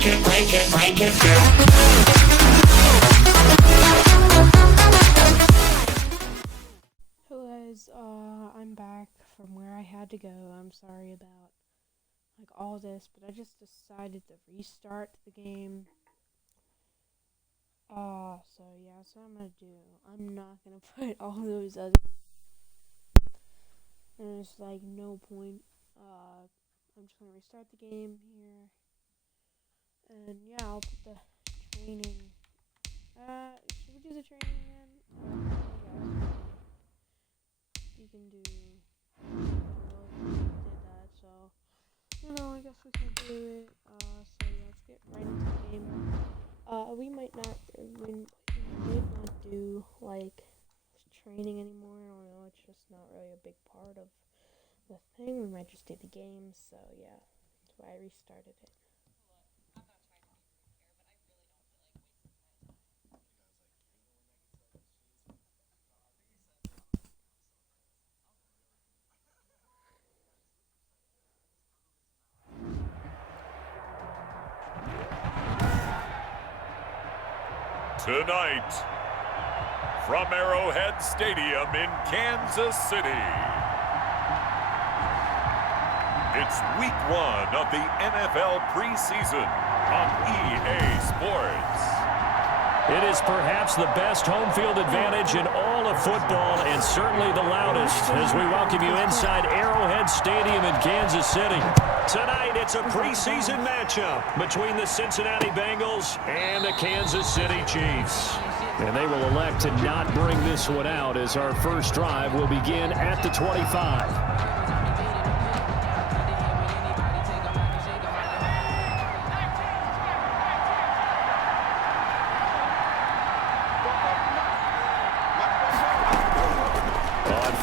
Hello guys, I'm back from where I had to go. I'm sorry about all this, but I just decided to restart the game. So yeah, that's what I'm gonna do. I'm not gonna put all those other, and there's no point. I'm just gonna restart the game here, and yeah, I'll put the training. Should we do the training again? You can do. Did that, so I guess we can do it. So yeah, let's get right into the game. We might not do training anymore. I don't know. It's just not really a big part of the thing. We might just do the game. So yeah, that's why I restarted it. Tonight, from Arrowhead Stadium in Kansas City, it's week 1 of the NFL preseason on EA Sports. It is perhaps the best home field advantage in all of football, and certainly the loudest, as we welcome you inside Arrowhead Stadium in Kansas City. Tonight, it's a preseason matchup between the Cincinnati Bengals and the Kansas City Chiefs. And they will elect to not bring this one out, as our first drive will begin at the 25.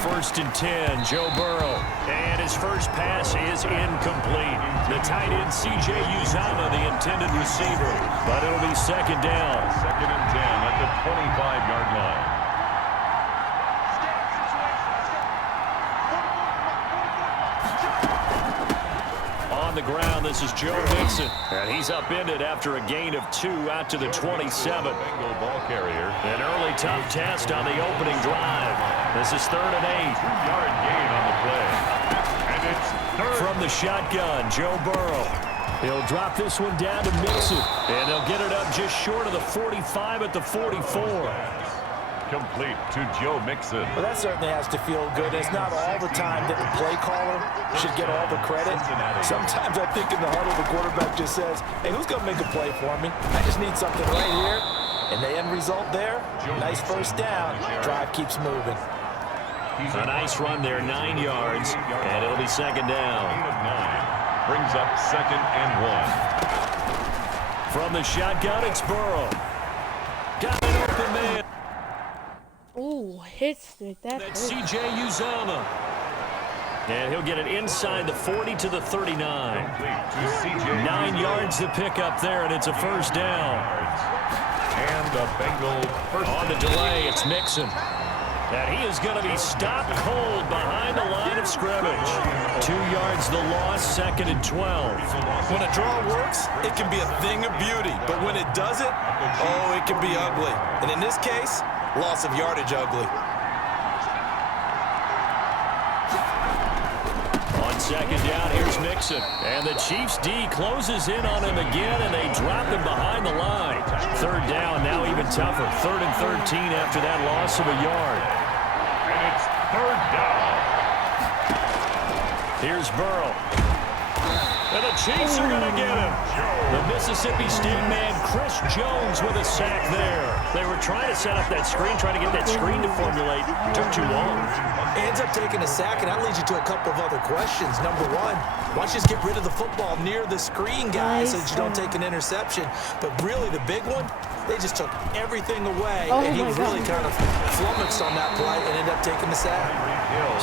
First and 10, Joe Burrow. And his first pass is incomplete. The tight end, C.J. Uzomah, the intended receiver. But it'll be second down. Second and 10 at the 25-yard line. On the ground, this is Joe Mixon. And he's upended after a gain of 2 out to the 27. Bengal ball carrier. An early tough test on the opening drive. This is 3rd and 8. 2-yard gain on the play. And it's third. From the shotgun, Joe Burrow. He'll drop this one down to Mixon. And they'll get it up just short of the 45 at the 44. Complete to Joe Mixon. Well, that certainly has to feel good. It's not all the time that the play caller should get all the credit. Sometimes I think in the huddle, the quarterback just says, hey, who's going to make a play for me? I just need something right here. And the end result there, nice first down. Drive keeps moving. A nice run there, 9 yards, and it'll be second down. Brings up 2nd and 1. From the shotgun, it's Burrow. Got an open man. Ooh, hits it. That's C.J. Uzomah. And he'll get it inside the 40 to the 39. 9 yards to pick up there, and it's a first down. And the Bengals first. On the delay, it's Mixon. And he is going to be stopped cold behind the line of scrimmage. 2 yards the loss, 2nd and 12. When a draw works, it can be a thing of beauty. But when it doesn't, oh, it can be ugly. And in this case, loss of yardage ugly. On second down, here's Mixon. And the Chiefs D closes in on him again, and they drop him behind the line. 3rd down, now even tougher. 3rd and 13 after that loss of a yard. And it's 3rd down. Here's Burrow. And the Chiefs are going to get him. The Mississippi State man, Chris Jones, with a sack there. They were trying to set up that screen, trying to get that screen to formulate. Took too long. Ends up taking a sack, and that leads you to a couple of other questions. Number one, why don't you just get rid of the football near the screen, guys, so that you don't take an interception? But really, the big one, they just took everything away, and he really kind of flummoxed on that play and ended up taking the sack.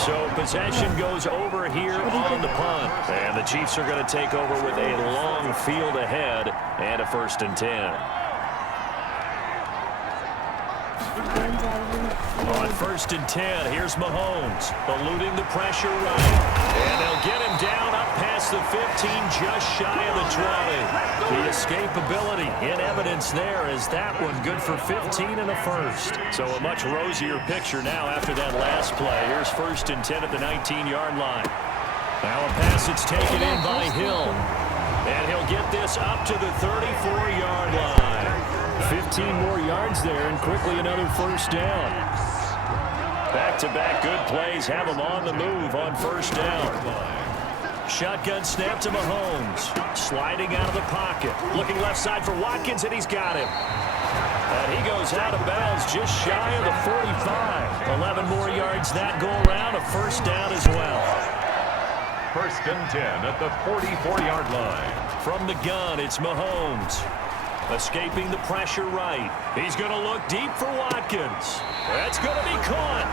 So possession goes over here on the punt. And the Chiefs are going to take over with a long field ahead and a 1st and 10. On 1st and 10, here's Mahomes, eluding the pressure right. And they'll get him down up past the 15, just shy of the 20. The escapability in evidence there as that one good for 15 and a first. So a much rosier picture now after that last play. Here's 1st and 10 at the 19-yard line. Now a pass that's taken in by Hill. And he'll get this up to the 34-yard line. 15 more yards there and quickly another first down. Back-to-back good plays have him on the move on first down. Shotgun snap to Mahomes. Sliding out of the pocket. Looking left side for Watkins, and he's got him. And he goes out of bounds just shy of the 45. 11 more yards that go around. A first down as well. 1st and 10 at the 44-yard line. From the gun, it's Mahomes. Escaping the pressure right. He's going to look deep for Watkins. That's going to be caught.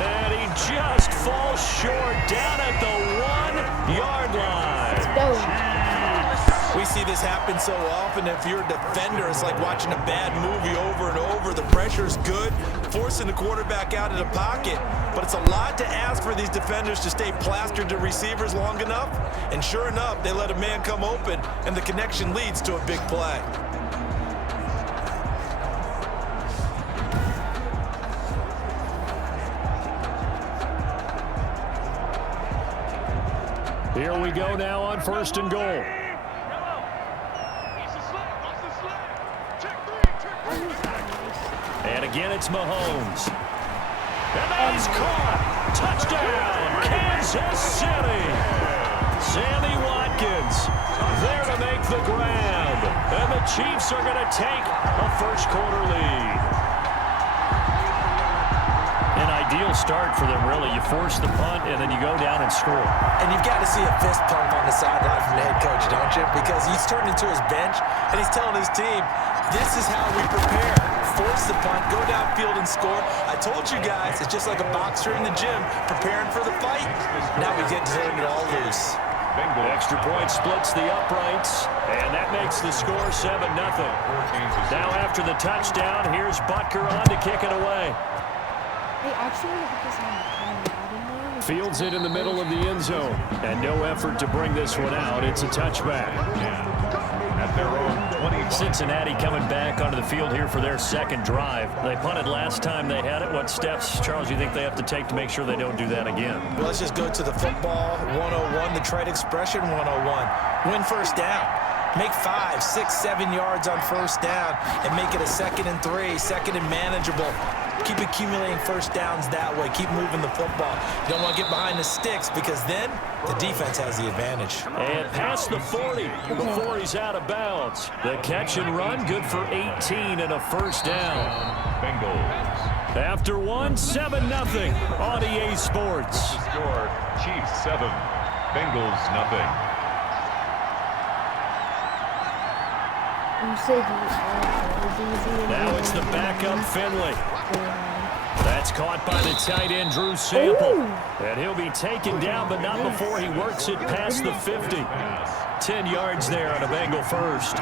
And he just falls short down at the 1-yard line. Let's go. We see this happen so often. If you're a defender, it's like watching a bad movie over and over. The pressure's good, forcing the quarterback out of the pocket. But it's a lot to ask for these defenders to stay plastered to receivers long enough. And sure enough, they let a man come open, and the connection leads to a big play. Here we go now on 1st and goal. And again, it's Mahomes. And that is caught. Touchdown, Kansas City. Sammy Watkins there to make the grab. And the Chiefs are going to take a first-quarter lead. An ideal start for them, really. You force the punt, and then you go down and score. And you've got to see a fist pump on the sideline from the head coach, don't you? Because he's turned into his bench, and he's telling his team, this is how we prepare. Force the punt, go downfield and score. I told you guys, it's just like a boxer in the gym preparing for the fight. Now we get to turn it all loose. Extra point splits the uprights, and that makes the score 7-0. Now after the touchdown, here's Butker on to kick it away. Hey, actually, I put this on Madden though. Fields it in the middle of the end zone, and no effort to bring this one out. It's a touchback. At their own 20. Cincinnati coming back onto the field here for their second drive. They punted last time they had it. What steps, Charles, you think they have to take to make sure they don't do that again? Well, let's just go to the football 101, the trade expression 101. Win first down. Make 5, 6, 7 yards on first down and make it a 2nd and 3, 2nd and manageable. Keep accumulating first downs that way. Keep moving the football. You don't want to get behind the sticks because then the defense has the advantage. And past the 40 before he's out of bounds. The catch and run, good for 18 and a first down. Bengals. After 7-0 on EA Sports. The score, Chiefs 7, Bengals 0. Now it's the backup Finley. That's caught by the tight end, Drew Sample. And he'll be taken down, but not before he works it past the 50. 10 yards there on a Bengal first.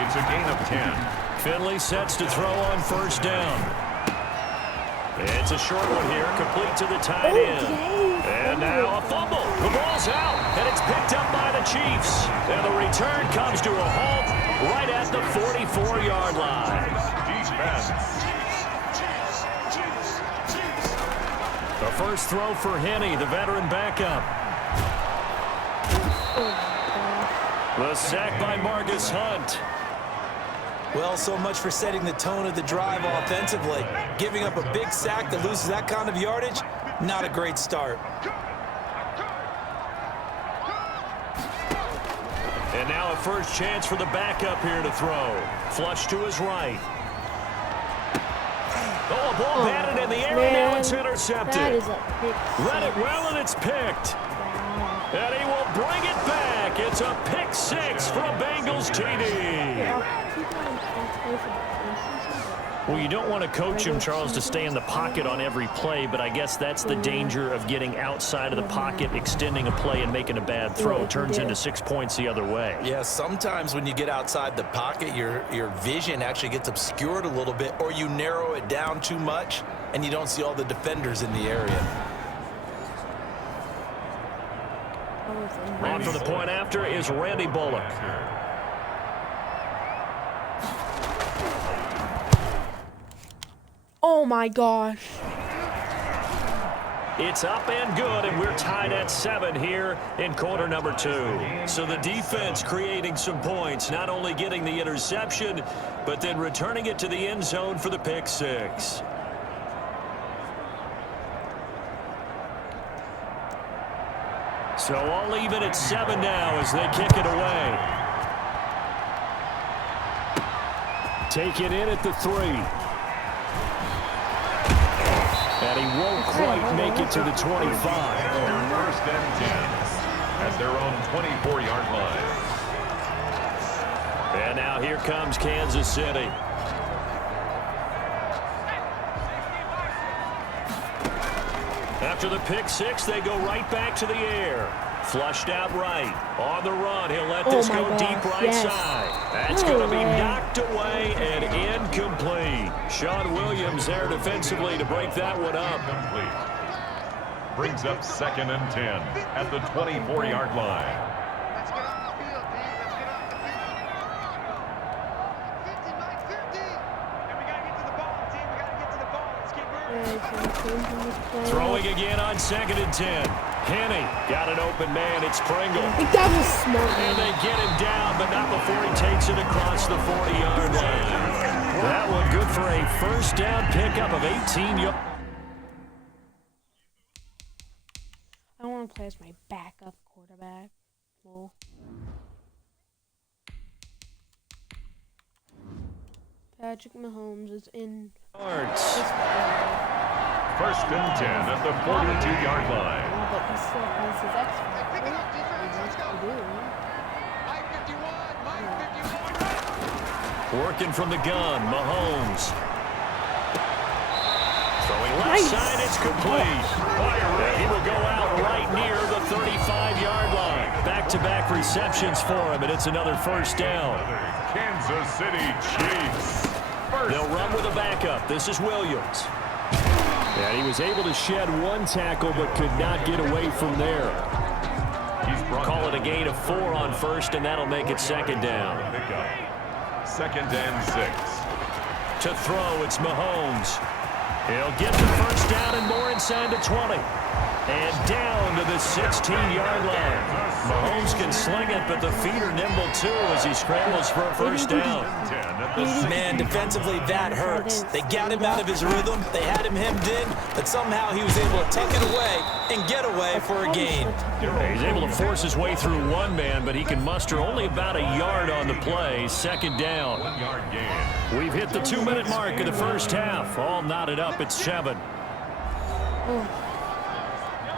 It's a gain of 10. Finley sets to throw on first down. It's a short one here, complete to the tight end. And now a fumble. The ball's out, and it's picked up by the Chiefs. And the return comes to a halt right at the 44-yard line. Defense. The first throw for Henney, the veteran backup. The sack by Marcus Hunt. Well, so much for setting the tone of the drive offensively. Giving up a big sack that loses that kind of yardage, not a great start. And now a first chance for the backup here to throw. Flush to his right. Oh, a ball batted in the air, and now it's intercepted. That is a pick. Read it well, and it's picked. And he will bring it back. It's a pick six for a Bengals TD. Well, you don't want to coach him, Charles, to stay in the pocket on every play, but I guess that's the danger of getting outside of the pocket, extending a play, and making a bad throw. Turns into 6 points the other way. Yeah, sometimes when you get outside the pocket, your vision actually gets obscured a little bit, or you narrow it down too much, and you don't see all the defenders in the area. On for the point after is Randy Bullock. Oh my gosh. It's up and good, and we're tied at 7 here in quarter number 2. So the defense creating some points, not only getting the interception, but then returning it to the end zone for the pick 6. So all even at 7 now as they kick it away. Take it in at the 3. And he won't quite make it to the 25. First and 10 at their own 24-yard line. And now here comes Kansas City. After the pick 6, they go right back to the air. Flushed out right. On the run, he'll let this go deep right side. That's going to be knocked away and incomplete. Sean Williams there defensively to break that one up. Brings up 2nd and 10 at the 24-yard line. Let's get off the field, man. Let's get off the field. 50, Mike, 50. And we got to get to the ball, team. We got to get to the ball. Let's keep moving. Throwing again on 2nd and 10. Henny got an open man. It's Pringle. That was smart. And they get him down, but not before he takes it across the 40-yard line. That one good for a first down pickup of 18 yards. I want to play as my backup quarterback. Well, Patrick Mahomes is in. First and 10 at the 42-yard line. But he still has his X Hey, pick it up, defense. Let's go. Mike 51. Mike 51. Working from the gun, Mahomes. Throwing left side, it's complete. And he will go out right near the 35-yard line. Back-to-back receptions for him, and it's another first down. Kansas City Chiefs. They'll run with a backup. This is Williams. And he was able to shed one tackle, but could not get away from there. Call it a gain of 4 on first, and that'll make it 2nd down. 2nd and 6. To throw, it's Mahomes. He'll get the first down and more inside the 20. And down to the 16-yard line. Mahomes can sling it, but the feet are nimble too as he scrambles for a first down. Man, defensively, that hurts. They got him out of his rhythm. They had him hemmed in, but somehow he was able to tuck it away and get away for a gain. He's able to force his way through one man, but he can muster only about a yard on the play. 2nd down. 1 yard gain. We've hit the 2-minute mark of the first half. All knotted up at 7.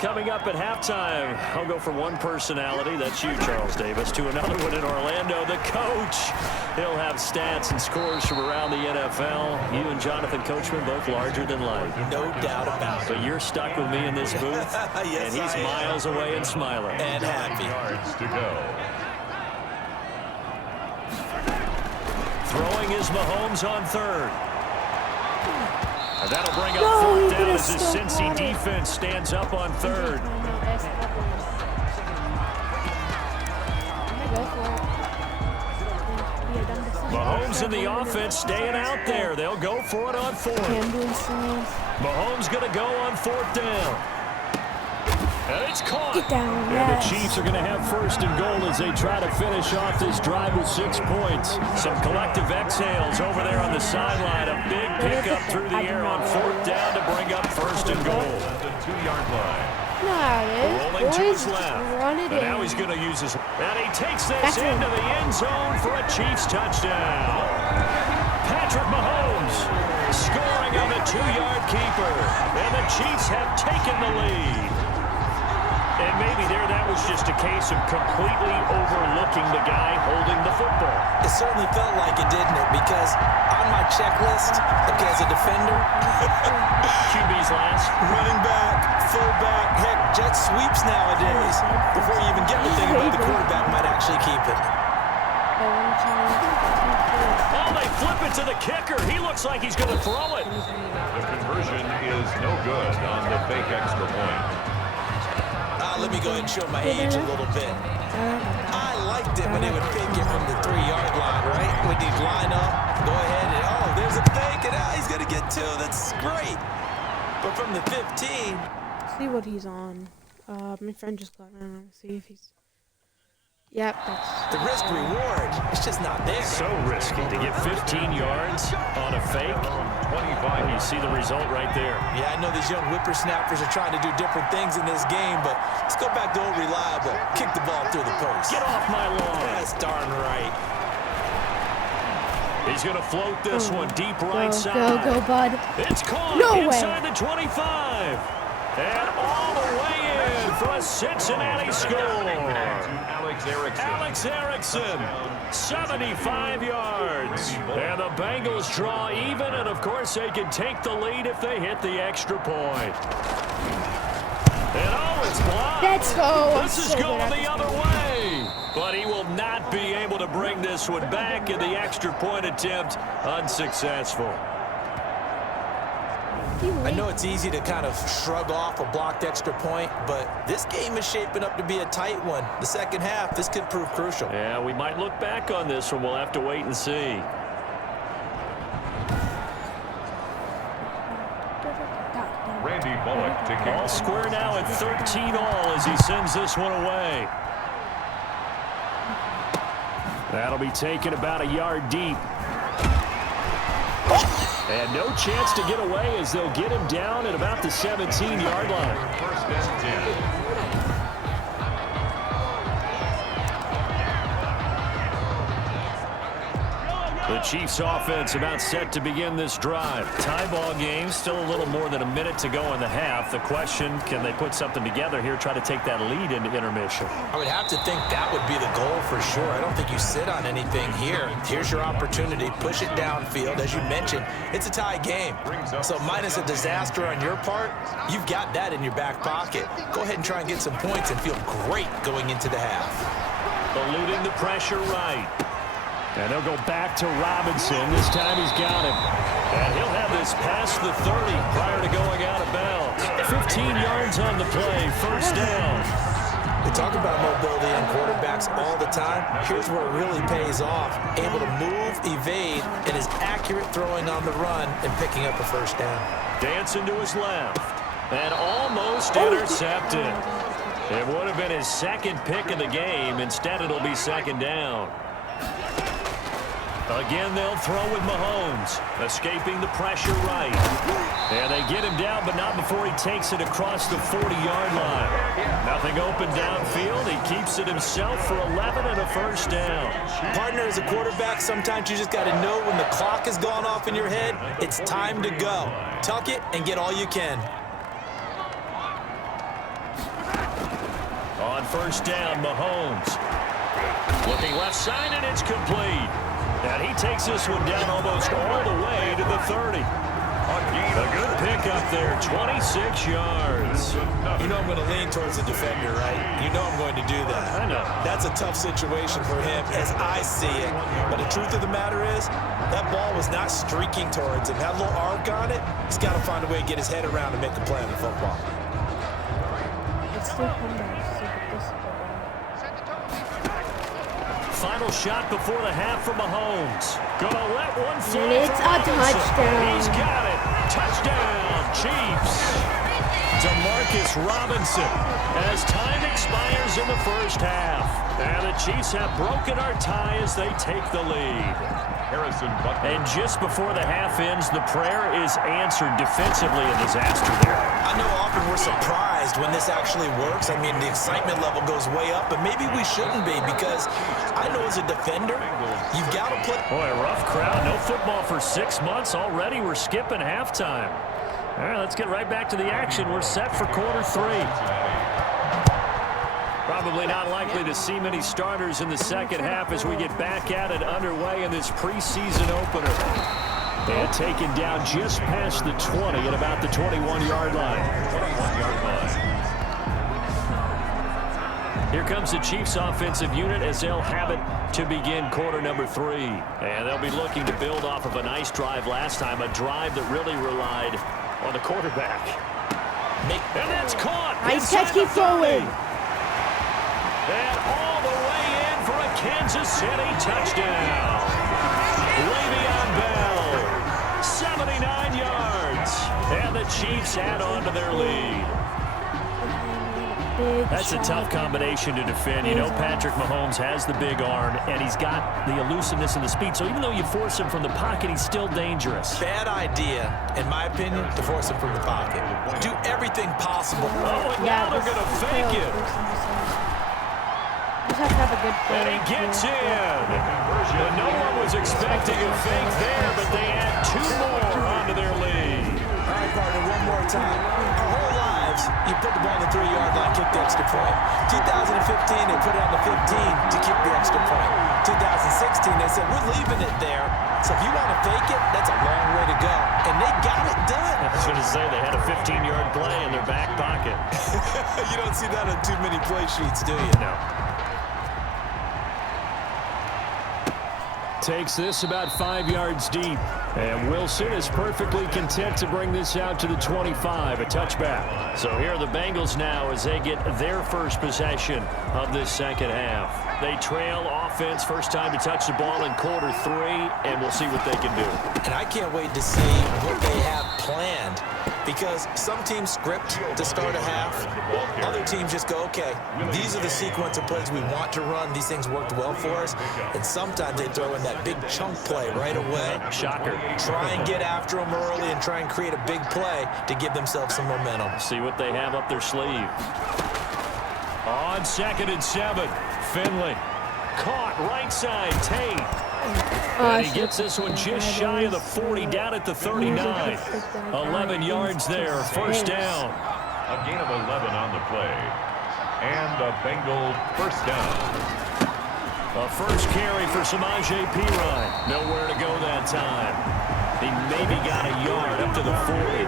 Coming up at halftime, I'll go from one personality, that's you, Charles Davis, to another one in Orlando, the coach. He'll have stats and scores from around the NFL. You and Jonathan Coachman, both larger than life. No doubt about it. But you're stuck with me in this booth, Yes, and he's miles away and smiling. And happy. Yards to go. Throwing is Mahomes on 3rd. And that'll bring up 4th down as the Cincy defense stands up on 3rd. Mahomes and the offense staying out there. They'll go for it on 4th. Mahomes going to go on 4th down. And it's caught. Get down, And yes. the Chiefs are going to have 1st and goal as they try to finish off this drive with 6 points. Some collective exhales over there on the sideline. A big pickup through the air on 4th down to bring up 1st and goal. At the 2-yard line. Rolling to his Boys, left. run it And in. now he's going to use his... And he takes this That's into it. the end zone for a Chiefs touchdown. Patrick Mahomes scoring on the 2-yard keeper. And the Chiefs have taken the lead. And maybe there that was just a case of completely overlooking the guy holding the football. It certainly felt like it, didn't it? Because on my checklist, okay, as a defender, QB's last. running back, fullback, heck, jet sweeps nowadays. Before you even get to think about the quarterback might actually keep it. Oh, they flip it to the kicker. He looks like he's going to throw it. The conversion is no good on the fake extra point. let me go ahead and show my age a little bit. I liked it when they would fake it from the 3-yard line, right? When they'd line up, go ahead, and there's a fake, and he's going to get 2. That's great. But from the 15. See what he's on. My friend just got on. See if he's. Yep, that's. The risk reward, it's just not there. So risky to get 15 yards on a fake. You see the result right there. Yeah, I know these young whippersnappers are trying to do different things in this game, but let's go back to old reliable. Kick the ball through the post. Get off my lawn. That's darn right. He's going to float this one deep right side. Go, bud. It's caught inside the 25. And all the way in for a Cincinnati score. Alex Erickson, 75 yards. And the Bengals draw even, and of course they can take the lead if they hit the extra point. And it's blocked. Let's go. This is going the other way. But he will not be able to bring this one back, in the extra point attempt unsuccessful. I know it's easy to kind of shrug off a blocked extra point, but this game is shaping up to be a tight one. The second half, this could prove crucial. Yeah, we might look back on this one. We'll have to wait and see. Randy Bullock to kick. All square now at 13 all as he sends this one away. That'll be taken about a yard deep. And no chance to get away as they'll get him down at about the 17-yard line. First and 10. The Chiefs offense about set to begin this drive. Tie ball game, still a little more than a minute to go in the half. The question, can they put something together here, try to take that lead into intermission? I would have to think that would be the goal for sure. I don't think you sit on anything here. Here's your opportunity. Push it downfield. As you mentioned, it's a tie game. So minus a disaster on your part, you've got that in your back pocket. Go ahead and try and get some points and feel great going into the half. Eluding the pressure right. And they'll go back to Robinson. This time he's got him. And he'll have this past the 30 prior to going out of bounds. 15 yards on the play, first down. We talk about mobility on quarterbacks all the time. Here's where it really pays off. Able to move, evade, and is accurate throwing on the run and picking up a first down. Dancing to his left. And almost intercepted. It would have been his second pick of the game. Instead, it'll be second down. Again, they'll throw with Mahomes, escaping the pressure right. And they get him down, but not before he takes it across the 40-yard line. Nothing open downfield. He keeps it himself for 11 and a first down. Partner, as a quarterback, sometimes you just got to know when the clock has gone off in your head, it's time to go. Tuck it and get all you can. On first down, Mahomes. Looking left side, and it's complete. And he takes this one down almost all the way to the 30. A good pickup there, 26 yards. You know I'm going to lean towards the defender, right? You know I'm going to do that. I know. That's a tough situation for him as I see it. But the truth of the matter is, that ball was not streaking towards him. Had a little arc on it. He's got to find a way to get his head around and make a play on the football. It's still coming. Final shot before the half from Mahomes. Gonna let one fly. And it's a touchdown. He's got it. Touchdown, Chiefs. DeMarcus Robinson as time expires in the first half. And the Chiefs have broken our tie as they take the lead. And just before the half ends, the prayer is answered defensively. A disaster there. I know often we're surprised when this actually works. I mean, the excitement level goes way up, but maybe we shouldn't be because I know as a defender, you've got to play. Boy, a rough crowd. No football for 6 months already. We're skipping halftime. All right, let's get right back to the action. We're set for quarter 3. Probably not likely to see many starters in the second half as we get back at it underway in this preseason opener. And taken down just past the 20 at about the 21-yard line. Here comes the Chiefs offensive unit as they'll have it to begin quarter number 3. And they'll be looking to build off of a nice drive last time, a drive that really relied on the quarterback. And that's caught. Nice catch, keep going. And all the way in for a Kansas City touchdown. Le'Veon Bell, 79 yards. And the Chiefs add on to their lead. That's a tough combination to defend. You know, Patrick Mahomes has the big arm, and he's got the elusiveness and the speed. So even though you force him from the pocket, he's still dangerous. Bad idea, in my opinion, to force him from the pocket. Do everything possible. Oh, and now they're going to fake it. You just have to have a good play. And he gets in. And no one was expecting a fake there, but they add 2 more onto their lead. All right, partner, one more time. Our whole lives, you put the ball on the 3-yard line, kick the extra point. 2015, they put it on the 15 to kick the extra point. 2016, they said, we're leaving it there. So if you want to fake it, that's a long way to go. And they got it done. I was going to say, they had a 15-yard play in their back pocket. You don't see that on too many play sheets, do you? No. Takes this about 5 yards deep. And Wilson is perfectly content to bring this out to the 25, a touchback. So here are the Bengals now as they get their first possession of this second half. They trail offense, first time to touch the ball in quarter 3, and we'll see what they can do. And I can't wait to see what they have planned, because some teams script to start a half. Other teams just go, okay, these are the sequence of plays we want to run. These things worked well for us. And sometimes they throw in that big chunk play right away. Shocker. Try and get after them early and try and create a big play to give themselves some momentum. See what they have up their sleeve. On 2nd and 7, Finley. Caught right side, Tate. And he gets this one just shy of the 40, down at the 39. 11 yards there, first down. A gain of 11 on the play. And a Bengal first down. A first carry for Samaje Perine. Nowhere to go that time. He maybe got a yard up to the 40.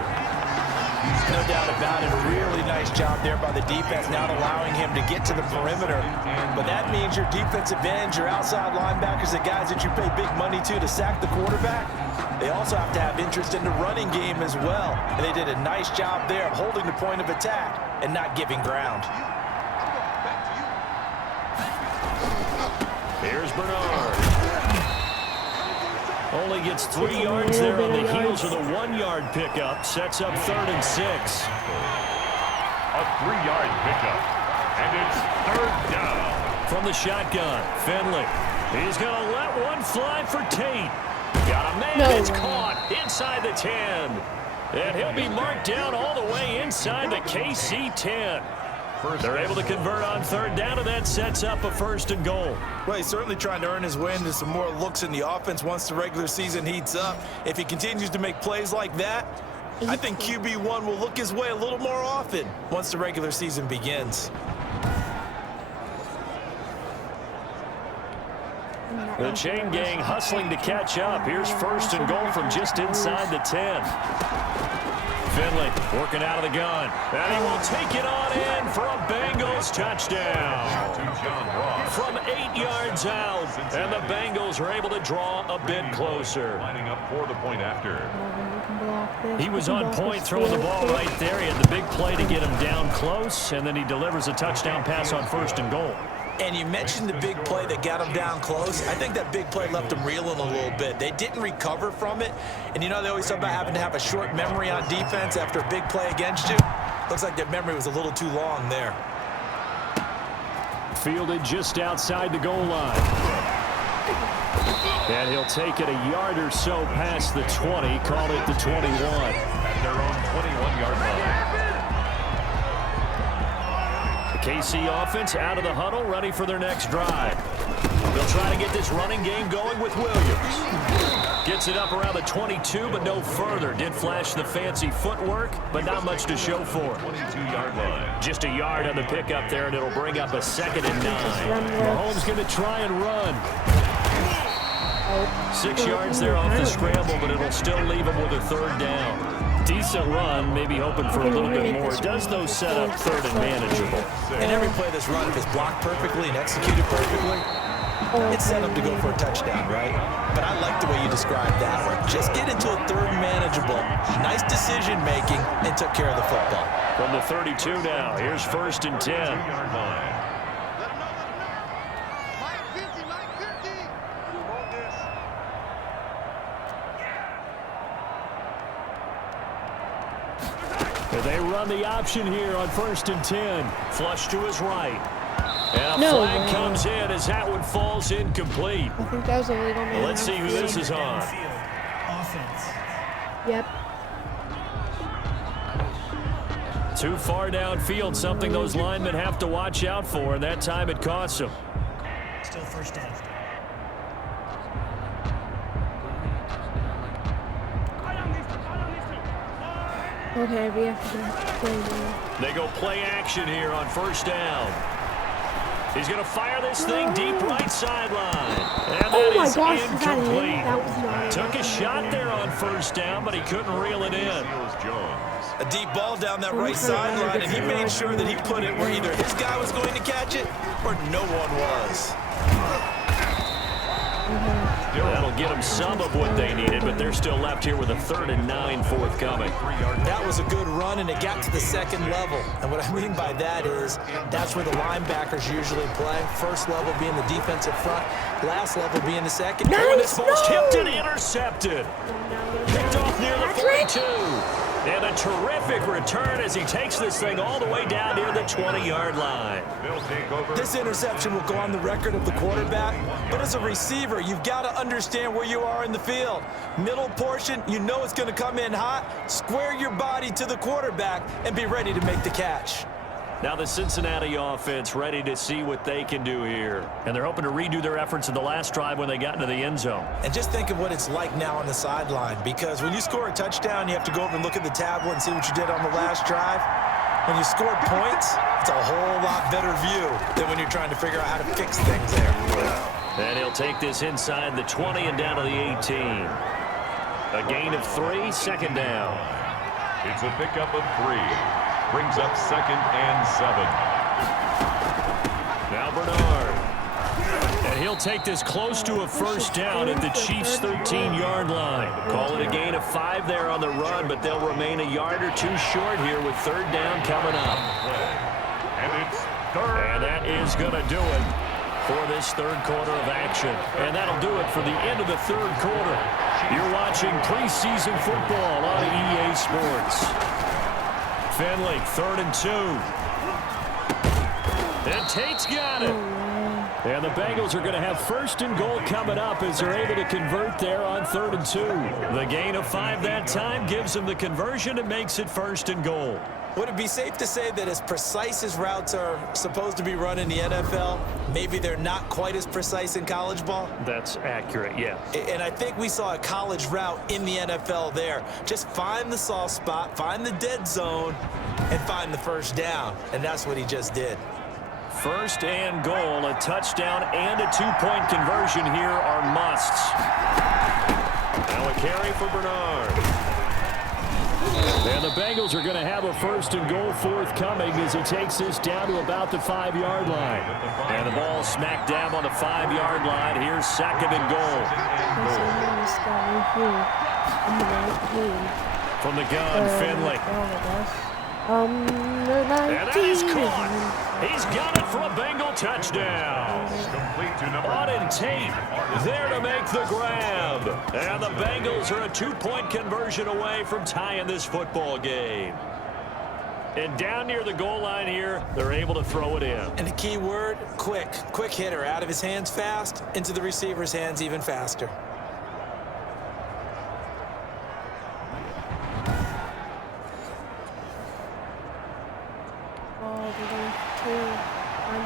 No doubt about it. Really nice job there by the defense, not allowing him to get to the perimeter. But that means your defensive ends, your outside linebackers, the guys that you pay big money to sack the quarterback, they also have to have interest in the running game as well. And they did a nice job there of holding the point of attack and not giving ground. Here's Bernard. Only gets 3 yards there on the heels of the 1-yard pickup. Sets up 3rd and 6. A 3-yard pickup. And it's 3rd down. From the shotgun, Finley. He's going to let one fly for Tate. Got a man, it's caught inside the 10. And he'll be marked down all the way inside the KC 10. They're able to convert on 3rd down, and that sets up a 1st and goal. Well, he's certainly trying to earn his way into some more looks in the offense once the regular season heats up. If he continues to make plays like that, I think QB1 will look his way a little more often once the regular season begins. The chain gang hustling to catch up. Here's 1st and goal from just inside the 10. Finley working out of the gun. And he will take it on in for a Bengals touchdown. From 8 yards out. And the Bengals are able to draw a bit closer. Lining up for the point after. He was on point throwing the ball right there. He had the big play to get him down close. And then he delivers a touchdown pass on 1st and goal. And you mentioned the big play that got him down close. I think that big play left him reeling a little bit. They didn't recover from it. And you know, they always talk about having to have a short memory on defense after a big play against you. Looks like their memory was a little too long there. Fielded just outside the goal line. And he'll take it a yard or so past the 20, call it the 21. At their own 21-yard line. KC offense out of the huddle, ready for their next drive. They'll try to get this running game going with Williams. Gets it up around the 22, but no further. Did flash the fancy footwork, but not much to show for it. 22-yard line. Just a yard on the pickup there, and it'll bring up a 2nd and 9. Mahomes going to try and run. 6 yards there off the scramble, but it'll still leave him with a 3rd down. Decent run, maybe hoping for a little bit more. Does those set up 3rd and manageable? And every play that's run, if it's blocked perfectly and executed perfectly, it's set up to go for a touchdown, right? But I like the way you described that one. Just get into a 3rd and manageable, nice decision-making, and took care of the football. From the 32 now, here's 1st and 10. They run the option here on 1st and 10. Flush to his right. And a No flag way. comes in as that one falls incomplete. I think that was a legal man. Let's see who this is on. Offense. Yep. Too far downfield, something those linemen have to watch out for, and that time it costs them. Still first down. Okay, we have to play now. They go play action here on 1st down. He's going to fire this thing deep right sideline. And that Oh my is gosh, is that incomplete. in? That was not Took a in. shot there on 1st down, but he couldn't reel it in. A deep ball down that right sideline, and he made sure that he put it where either his guy was going to catch it or no one was. That'll get them some of what they needed, but they're still left here with a 3rd and 9 forthcoming. That was a good run, and it got to the 2nd level. And what I mean by that is that's where the linebackers usually play. First level being the defensive front, last level being the second. And this ball's tipped and intercepted. Picked off near the 42. And a terrific return as he takes this thing all the way down near the 20-yard line. This interception will go on the record of the quarterback, but as a receiver, you've got to understand where you are in the field. Middle portion, you know it's going to come in hot. Square your body to the quarterback and be ready to make the catch. Now the Cincinnati offense ready to see what they can do here. And they're hoping to redo their efforts in the last drive when they got into the end zone. And just think of what it's like now on the sideline, because when you score a touchdown, you have to go over and look at the tablet and see what you did on the last drive. When you score points, it's a whole lot better view than when you're trying to figure out how to fix things there. And he'll take this inside the 20 and down to the 18. A gain of 3, 2nd down. It's a pickup of 3. Brings up 2nd and 7. Now Bernard. And he'll take this close to a 1st down at the Chiefs' 13-yard line. Call it a gain of 5 there on the run, but they'll remain a yard or 2 short here with 3rd down coming up. And it's 3rd. And that is going to do it for this 3rd quarter of action. And that'll do it for the end of the 3rd quarter. You're watching preseason football on EA Sports. Finley, 3rd and 2. And Tate's got it. And the Bengals are going to have 1st and goal coming up as they're able to convert there on 3rd and 2. The gain of 5 that time gives them the conversion and makes it 1st and goal. Would it be safe to say that as precise as routes are supposed to be run in the NFL, maybe they're not quite as precise in college ball? That's accurate, yeah. And I think we saw a college route in the NFL there. Just find the soft spot, find the dead zone, and find the 1st down. And that's what he just did. 1st and goal, a touchdown and a 2-point conversion here are musts. Now a carry for Bernard. And the Bengals are going to have a 1st and goal forthcoming as he takes this down to about the 5-yard line. And the ball smack dab on the 5-yard line. Here's 2nd and goal. From the gun, Finley. And that is caught. He's got it for a Bengal touchdown. Auden Tate there to make the grab. And the Bengals are a 2-point conversion away from tying this football game. And down near the goal line here, they're able to throw it in. And the key word, quick. Quick hitter. Out of his hands fast, into the receiver's hands even faster.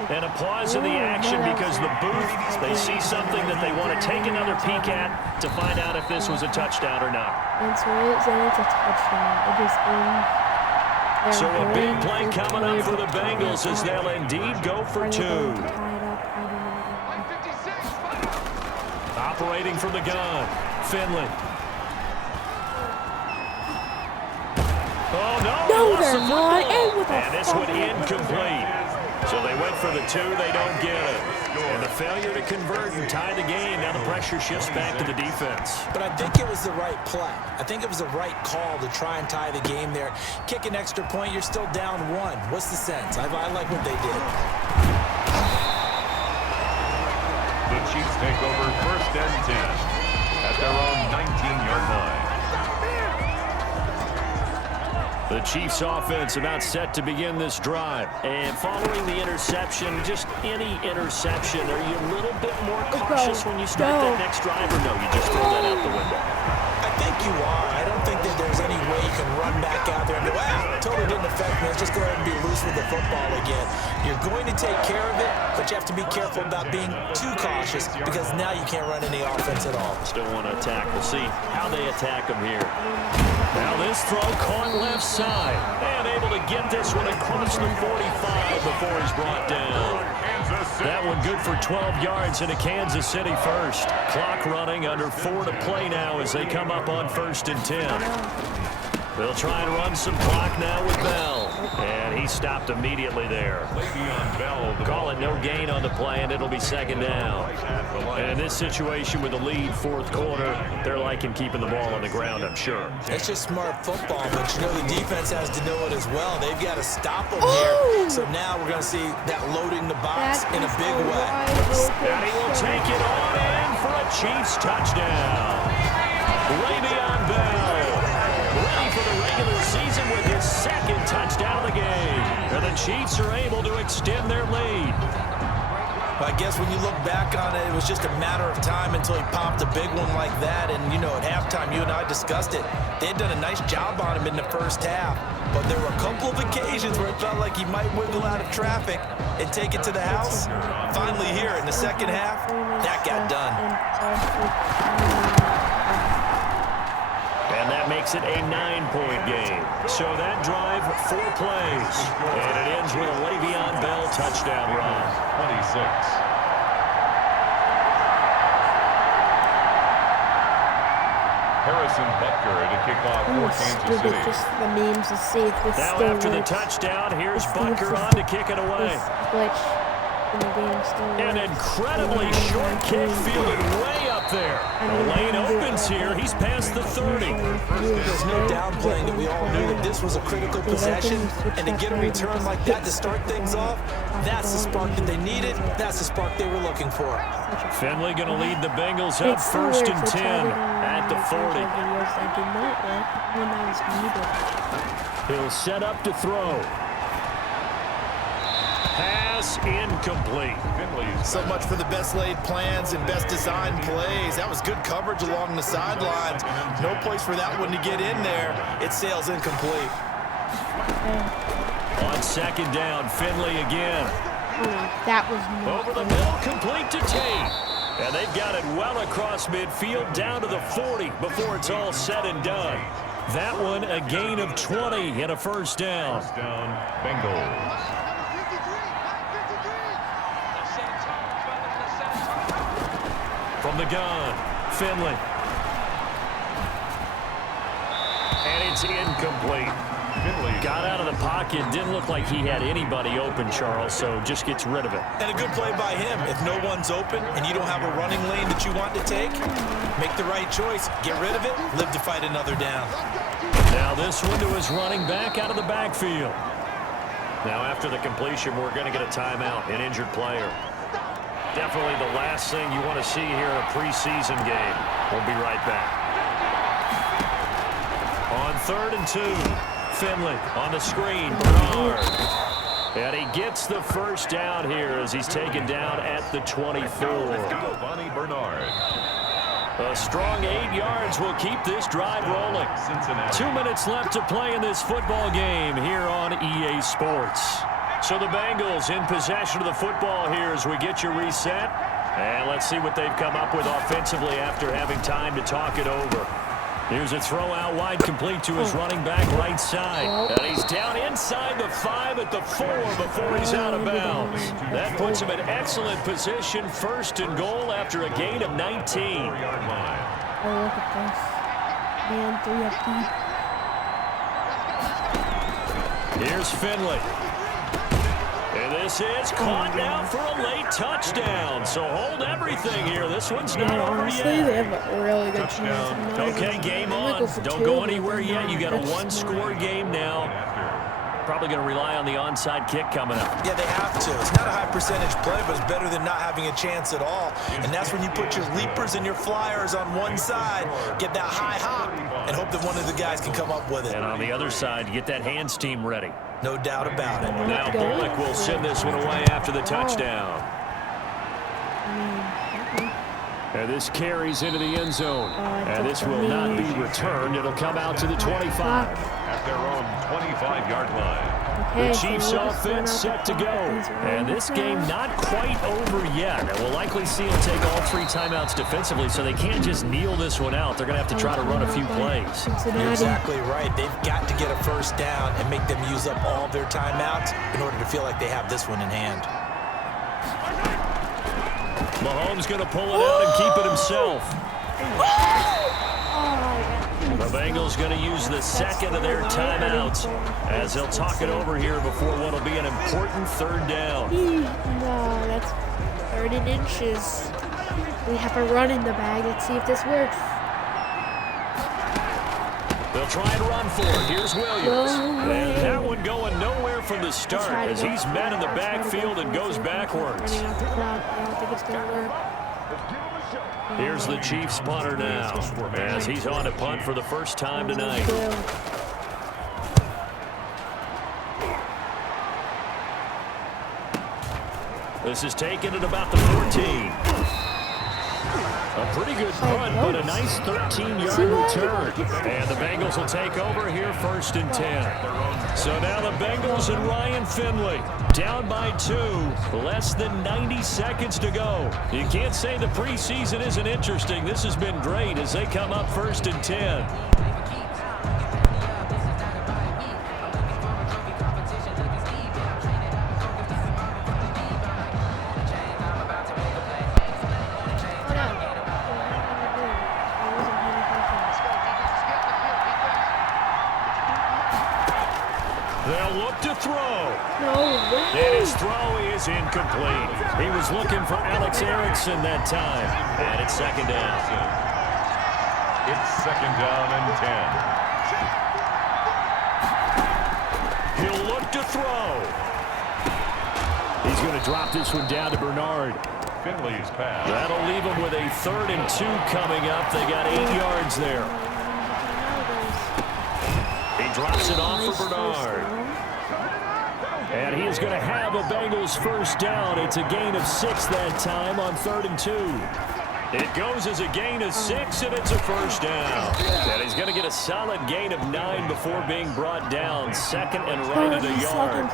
And a pause in the action because the booth, they see something that they want to take another peek at to find out if this was a touchdown or not. It's a touchdown. It is in. So a big play coming up for the Bengals as they'll indeed go for 2. Operating from the gun, Finley. Oh, no. No, they're not. And this one incomplete. So they went for the 2. They don't get it. And the failure to convert and tie the game. Now the pressure shifts back to the defense. But I think it was the right play. I think it was the right call to try and tie the game there. Kick an extra point, you're still down 1. What's the sense? I like what they did. The Chiefs take over 1st and 10 at their own 19-yard line. The Chiefs offense about set to begin this drive. And following the interception, just any interception, are you a little bit more cautious when you start that next drive, or no, you just throw that out the window? I think you are. I don't think that there's any way you can run back out there and go, totally didn't affect me. Let's just go ahead and be loose with the football again. You're going to take care of it, but you have to be careful about being too cautious because now you can't run any offense at all. Still want to attack. We'll see how they attack them here. Now this throw caught left side. And able to get this one across the 45 before he's brought down. That one good for 12 yards into Kansas City first. Clock running, under 4 to play now as they come up on 1st and 10. They'll try and run some clock now with Bell. And he stopped immediately there. Call it no gain on the play, and it'll be 2nd down. And in this situation with the lead 4th quarter, they're liking keeping the ball on the ground, I'm sure. It's just smart football, but you know the defense has to know it as well. They've got to stop them here. So now we're going to see that loading the box in a big way. And he will take it on in for a Chiefs touchdown. Le'Veon Bell, ready for the regular season with his 2nd touchdown of the game. And the Chiefs are able to extend their lead. I guess when you look back on it, it was just a matter of time until he popped a big one like that. And, you know, at halftime, you and I discussed it. They had done a nice job on him in the first half. But there were a couple of occasions where it felt like he might wiggle out of traffic and take it to the house. Finally here in the second half, that got done. And that makes it a 9-point game. So that drive, 4 plays. And it ends with a Le'Veon Bell touchdown run. 26. Harrison Butker to kick off for Kansas City. Just the memes to see if this Now still after the works. touchdown, here's Let's see if Butker this- on to kick it away. This glitch in the game still An works. incredibly short kick fielded way up there. The lane opens here. He's past the 30. There's no downplaying that we all knew that this was a critical possession, and to get a return like that to start things off, that's the spark that they needed. That's the spark they were looking for. Finley going to lead the Bengals up 1st and 10 at the 40. That did not work when that was needed. He'll set up to throw. Pass incomplete. So much for the best laid plans and best designed plays. That was good coverage along the sidelines. No place for that one to get in there. It sails incomplete. On 2nd down, Finley again. That was not Over the middle, complete to Tate. And they've got it well across midfield, down to the 40 before it's all said and done. That one, a gain of 20 and a 1st down. First down, Bengals. From the gun, Finley. And it's incomplete. Got out of the pocket. Didn't look like he had anybody open, Charles, so just gets rid of it. And a good play by him. If no one's open and you don't have a running lane that you want to take, make the right choice. Get rid of it. Live to fight another down. Now this one to his running back out of the backfield. Now after the completion, we're going to get a timeout, an injured player. Definitely the last thing you want to see here in a preseason game. We'll be right back. On 3rd and 2, Finley on the screen, Bernard. And he gets the 1st down here as he's taken down at the 24. Bonnie Bernard. A strong 8 yards will keep this drive rolling. 2 minutes left to play in this football game here on EA Sports. So the Bengals in possession of the football here as we get you reset. And let's see what they've come up with offensively after having time to talk it over. Here's a throw out wide, complete to his running back right side. And he's down inside the 5 at the 4 before he's out of bounds. That puts him in excellent position, 1st and goal after a gain of 19. Oh, look at this. Man, 3 up deep. Here's Finley. And this is caught now for a late touchdown. So hold everything here. This one's not over Honestly, yet. they have a really good chance. Okay, game on. Don't go anywhere yet. You got a 1-score game now. probably going to rely on the onside kick coming up. Yeah, they have to. It's not a high percentage play, but it's better than not having a chance at all. And that's when you put your leapers and your flyers on one side, get that high hop, and hope that one of the guys can come up with it. And on the other side, get that hands team ready. No doubt about it. Now Bullock will send this one away after the touchdown. And this carries into the end zone. And this will not be returned. It'll come out to the 25. At their own 25-yard line. The Chiefs offense set to go. And this game not quite over yet. And we'll likely see them take all 3 timeouts defensively, so they can't just kneel this one out. They're going to have to try to run a few plays. You're exactly right. They've got to get a first down and make them use up all their timeouts in order to feel like they have this one in hand. Mahomes going to pull it out and keep it himself. The Bengals going to use the second of their timeouts as they'll talk it over here before what will be an important third down. No, that's 30 inches. We have a run in the bag. Let's see if this works. They'll try and run for it. Here's Williams. And that one going nowhere from the start as he's met in the backfield and goes backwards. Running out the clock. I don't think it's going to work. Here's the Chiefs punter now as he's on to punt for the first time tonight. This is taken at about the 14. A pretty good punt, but a nice 13-yard return. And the Bengals will take over here first and 10. So now the Bengals and Ryan Finley down by 2. Less than 90 seconds to go. You can't say the preseason isn't interesting. This has been great as they come up first and 10. They'll look to throw. No way. And his throw is incomplete. He was looking for Alex Erickson that time. And it's second down. It's second down and 10. He'll look to throw. He's going to drop this one down to Bernard. Finley's pass. That'll leave him with a 3rd and 2 coming up. They got 8 yards there. He drops it off for Bernard. And he is going to have a Bengals first down. It's a gain of 6 that time on 3rd and 2. It goes as a gain of 6, and it's a first down. And he's going to get a solid gain of 9 before being brought down. Second and right at a yard.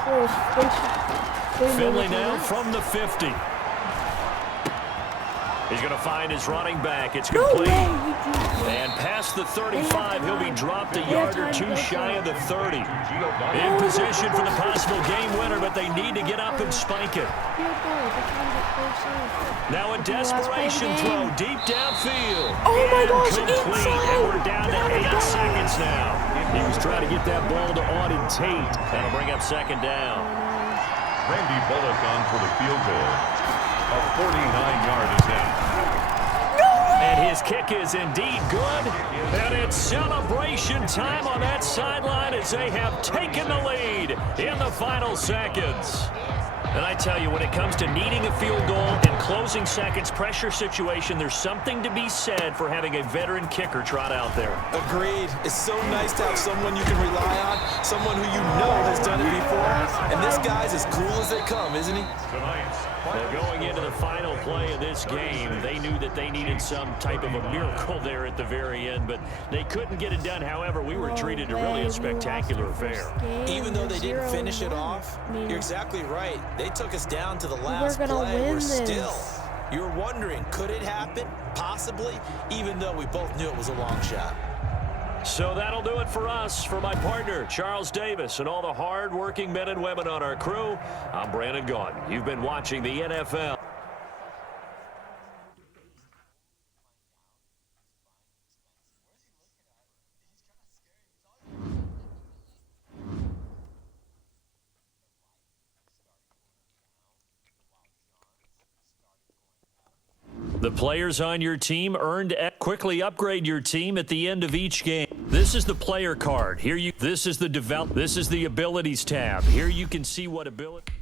Finley now from the 50. He's going to find his running back. It's complete. And past the 35, he'll be dropped a yard or 2 shy of the 30. In position for the possible game winner, but they need to get up and spike it. Now a desperation throw deep downfield. Oh my gosh, complete. And we're down to 8 seconds now. He was trying to get that ball to Auden Tate. That'll bring up second down. Randy Bullock on for the field goal. A 49-yard attempt. And his kick is indeed good. And it's celebration time on that sideline as they have taken the lead in the final seconds. And I tell you, when it comes to needing a field goal in closing seconds, pressure situation, there's something to be said for having a veteran kicker trot out there. Agreed. It's so nice to have someone you can rely on, someone who you know has done it before. And this guy's as cool as they come, isn't he? Well, going into the final play of this game, they knew that they needed some type of a miracle there at the very end, but they couldn't get it done. However, we were treated to really a spectacular affair. Even though they didn't finish it off, you're exactly right. They took us down to the last play. We're still. You're wondering, could it happen? Possibly, even though we both knew it was a long shot. So that'll do it for us. For my partner, Charles Davis, and all the hard-working men and women on our crew, I'm Brandon Gaudin. You've been watching the NFL. The players on your team earned quickly upgrade your team at the end of each game. This is the player card. This is the abilities tab. Here you can see what ability.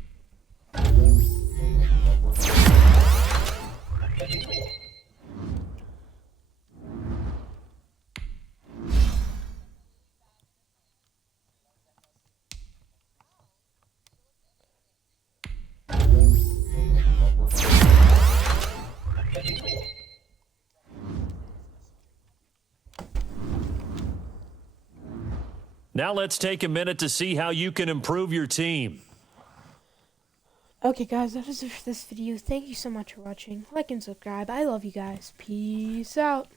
Now let's take a minute to see how you can improve your team. Okay, guys, that is it for this video. Thank you so much for watching. Like and subscribe. I love you guys. Peace out.